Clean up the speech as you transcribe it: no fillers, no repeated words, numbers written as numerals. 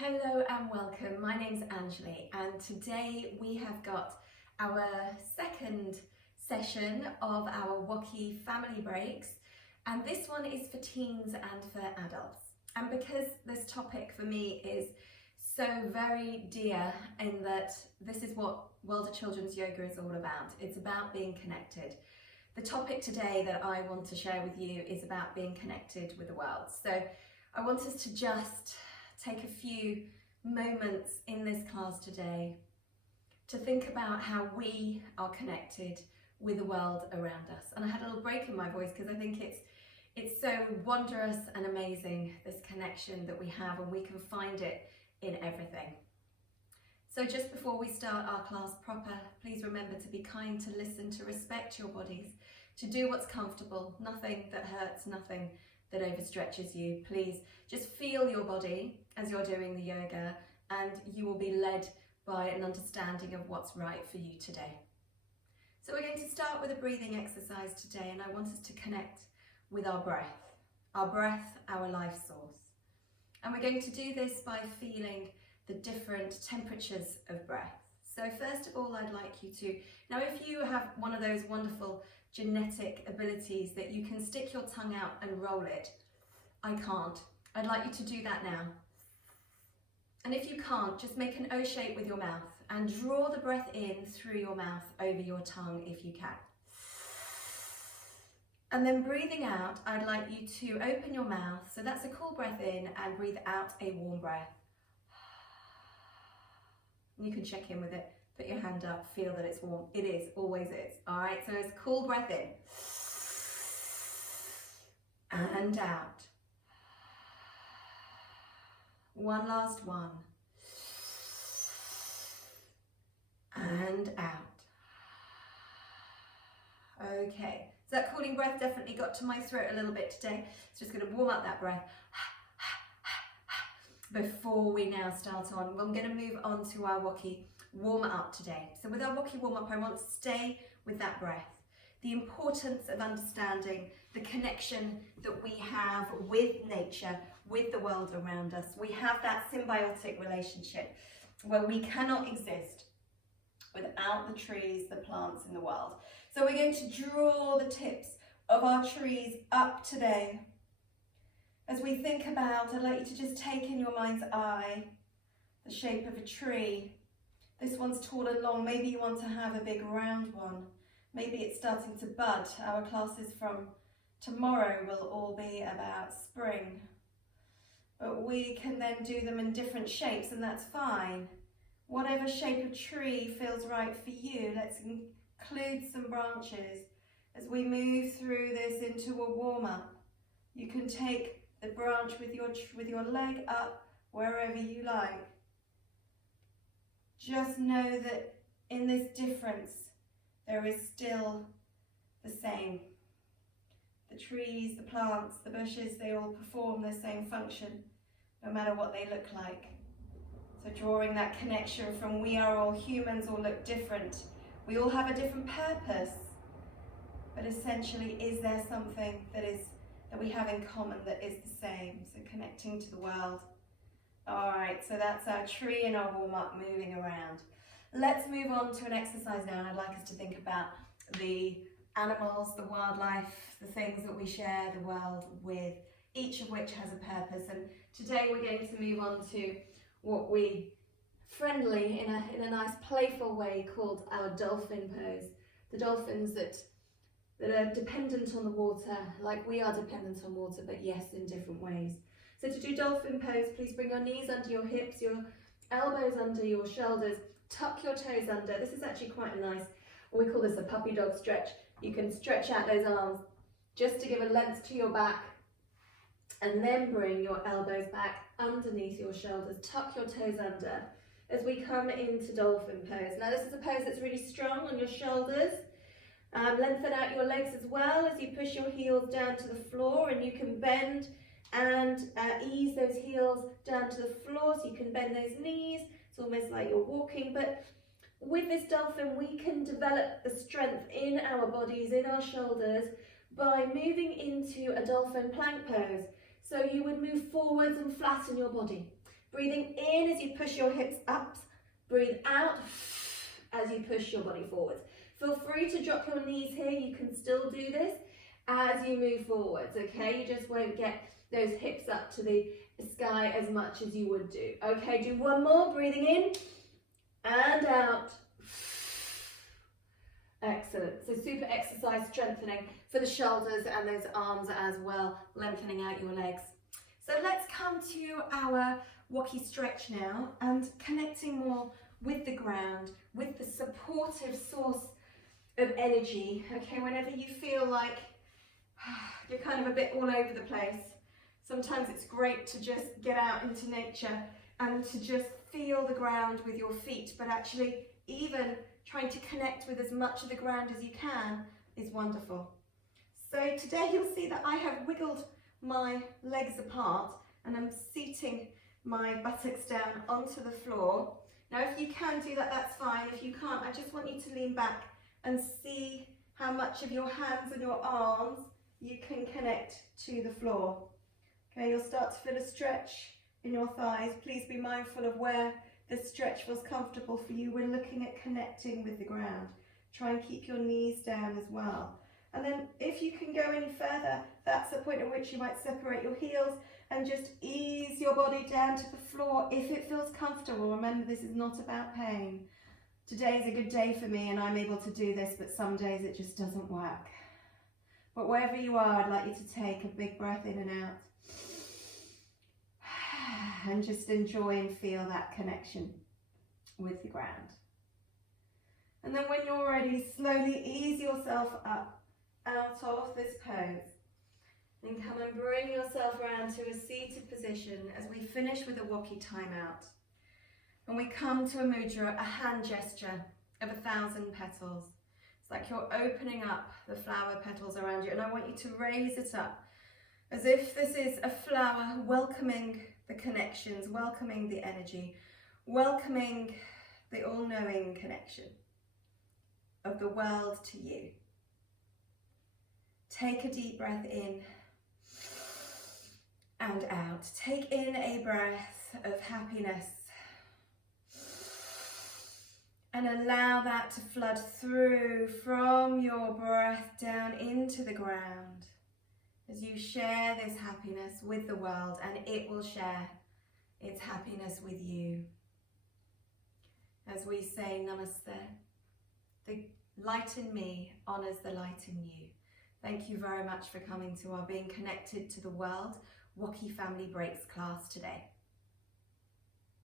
Hello and welcome. My name's Anjali and today we have got our second session of our WOCY family breaks, and this one is for teens and for adults. And because this topic for me is so very dear in that this is what World of Children's Yoga is all about. It's about being connected. The topic today that I want to share with you is about being connected with the world. So I want us to just take a few moments in this class today to think about how we are connected with the world around us. And I had a little break in my voice because I think it's so wondrous and amazing, this connection that we have, and we can find it in everything. So just before we start our class proper, please remember to be kind, to listen, to respect your bodies, to do what's comfortable, nothing that hurts, nothing that overstretches you. Please just feel your body as you're doing the yoga, and you will be led by an understanding of what's right for you today. So we're going to start with a breathing exercise today, and I want us to connect with our breath, our life source. And we're going to do this by feeling the different temperatures of breath. So first of all, I'd like you to, now if you have one of those wonderful genetic abilities that you can stick your tongue out and roll it, I can't. I'd like you to do that now. And if you can't, just make an O shape with your mouth and draw the breath in through your mouth over your tongue if you can. And then breathing out, I'd like you to open your mouth. So that's a cool breath in, and breathe out a warm breath. You can check in with it. Put your hand up, feel that it's warm. It is, always is. All right, so it's cool breath in. And out. One last one. And out. Okay, so that cooling breath definitely got to my throat a little bit today. So just going to warm up that breath before we now start on. I'm going to move on to our WOCY warm up today. So with our WOCY warm up, I want to stay with that breath. The importance of understanding the connection that we have with nature, with the world around us. We have that symbiotic relationship where we cannot exist without the trees, the plants in the world. So we're going to draw the tips of our trees up today. As we think about, I'd like you to just take in your mind's eye the shape of a tree. This one's tall and long. Maybe you want to have a big round one. Maybe it's starting to bud. Our classes from tomorrow will all be about spring. But we can then do them in different shapes, and that's fine. Whatever shape of tree feels right for you. Let's include some branches. As we move through this into a warm-up, you can take the branch with your leg up wherever you like. Just know that in this difference, there is still the same. The trees, the plants, the bushes, they all perform the same function, no matter what they look like. So drawing that connection from we are all humans, all look different. We all have a different purpose, but essentially, is there something that we have in common that is the same? So connecting to the world. All right, so that's our tree and our warm-up moving around. Let's move on to an exercise now, and I'd like us to think about the animals, the wildlife, the things that we share the world with, each of which has a purpose. And today we're going to move on to what we friendly, in a nice playful way, called our dolphin pose. The dolphins that are dependent on the water, like we are dependent on water, but yes, in different ways. So to do dolphin pose, please bring your knees under your hips, your elbows under your shoulders, tuck your toes under. This is actually quite a nice, we call this a puppy dog stretch. You can stretch out those arms just to give a length to your back, and then bring your elbows back underneath your shoulders, tuck your toes under as we come into dolphin pose. Now this is a pose that's really strong on your shoulders. Lengthen out your legs as well as you push your heels down to the floor, and you can bend and ease those heels down to the floor, so you can bend those knees. It's almost like you're walking, but with this dolphin we can develop the strength in our bodies, in our shoulders, by moving into a dolphin plank pose. So you would move forwards and flatten your body. Breathing in as you push your hips up. Breathe out as you push your body forwards. Feel free to drop your knees here. You can still do this as you move forwards, okay? You just won't get those hips up to the sky as much as you would do. Okay, do one more. Breathing in and out. Excellent. So super exercise strengthening for the shoulders and those arms as well, lengthening out your legs. So let's come to our WOCY stretch now and connecting more with the ground, with the supportive source of energy. Okay, whenever you feel like you're kind of a bit all over the place, sometimes it's great to just get out into nature and to just feel the ground with your feet, but actually even trying to connect with as much of the ground as you can is wonderful. So today you'll see that I have wiggled my legs apart and I'm seating my buttocks down onto the floor. Now if you can do that, that's fine. If you can't, I just want you to lean back and see how much of your hands and your arms you can connect to the floor. Okay, you'll start to feel a stretch in your thighs. Please be mindful of where the stretch feels comfortable for you. We're looking at connecting with the ground. Try and keep your knees down as well. And then if you can go any further, that's the point at which you might separate your heels and just ease your body down to the floor if it feels comfortable. Remember, this is not about pain. Today's a good day for me and I'm able to do this, but some days it just doesn't work. But wherever you are, I'd like you to take a big breath in and out. And just enjoy and feel that connection with the ground. And then when you're ready, slowly ease yourself up out of this pose. And come and bring yourself around to a seated position as we finish with a WOCY timeout. And we come to a mudra, a hand gesture of 1,000 petals. It's like you're opening up the flower petals around you, and I want you to raise it up as if this is a flower welcoming the connections, welcoming the energy, welcoming the all-knowing connection of the world to you. Take a deep breath in and out. Take in a breath of happiness and allow that to flood through from your breath down into the ground as you share this happiness with the world, and it will share its happiness with you. As we say Namaste, the light in me honours the light in you. Thank you very much for coming to our Being Connected to the World WOCY Family Breaks class today.